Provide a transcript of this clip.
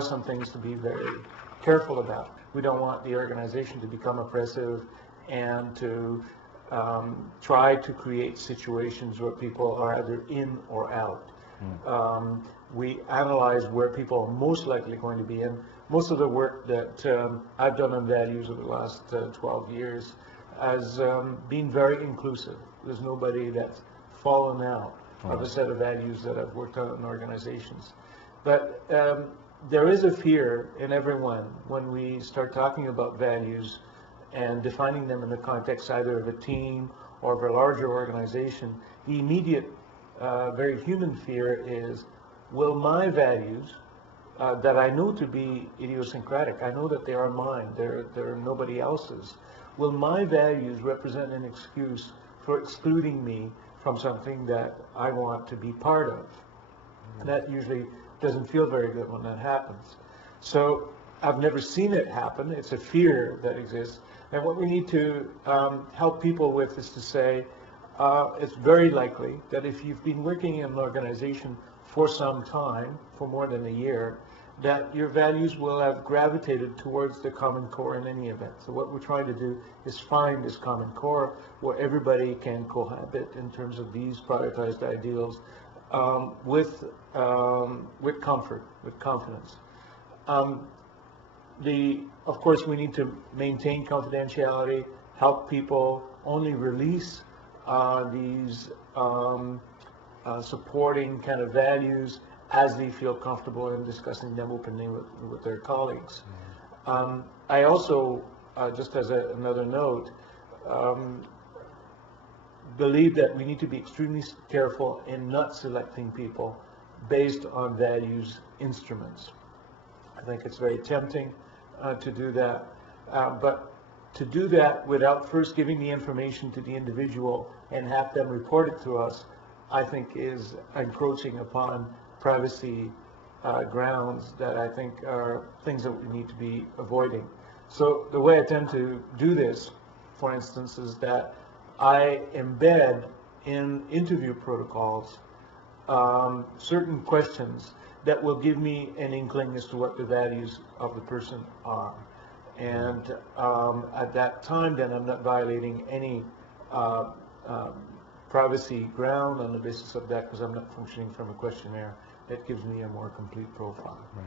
are some things to be very careful about. We don't want the organization to become oppressive and to try to create situations where people are either in or out. We analyze where people are most likely going to be in. Most of the work that I've done on values over the last 12 years has been very inclusive. There's nobody that's fallen out of a set of values that I've worked on in organizations. But there is a fear in everyone when we start talking about values and defining them in the context either of a team or of a larger organization. The immediate, very human fear is, will my values that I know to be idiosyncratic, I know that they are mine, they're nobody else's, will my values represent an excuse for excluding me from something that I want to be part of? And that usually doesn't feel very good when that happens. So I've never seen it happen. It's a fear that exists. And what we need to help people with is to say, it's very likely that if you've been working in an organization for some time, for more than a year, that your values will have gravitated towards the common core in any event. So what we're trying to do is find this common core where everybody can cohabit in terms of these prioritized ideals with comfort, with confidence. Of course, we need to maintain confidentiality, help people only release these supporting kind of values as they feel comfortable in discussing them openly with their colleagues. I also, just as another note, believe that we need to be extremely careful in not selecting people based on values instruments. I think it's very tempting to do that, but to do that without first giving the information to the individual and have them report it to us, I think is encroaching upon privacy grounds that I think are things that we need to be avoiding. So the way I tend to do this, for instance, is that I embed in interview protocols certain questions that will give me an inkling as to what the values of the person are. And at that time, then I'm not violating any privacy ground on the basis of that, because I'm not functioning from a questionnaire that gives me a more complete profile. Right.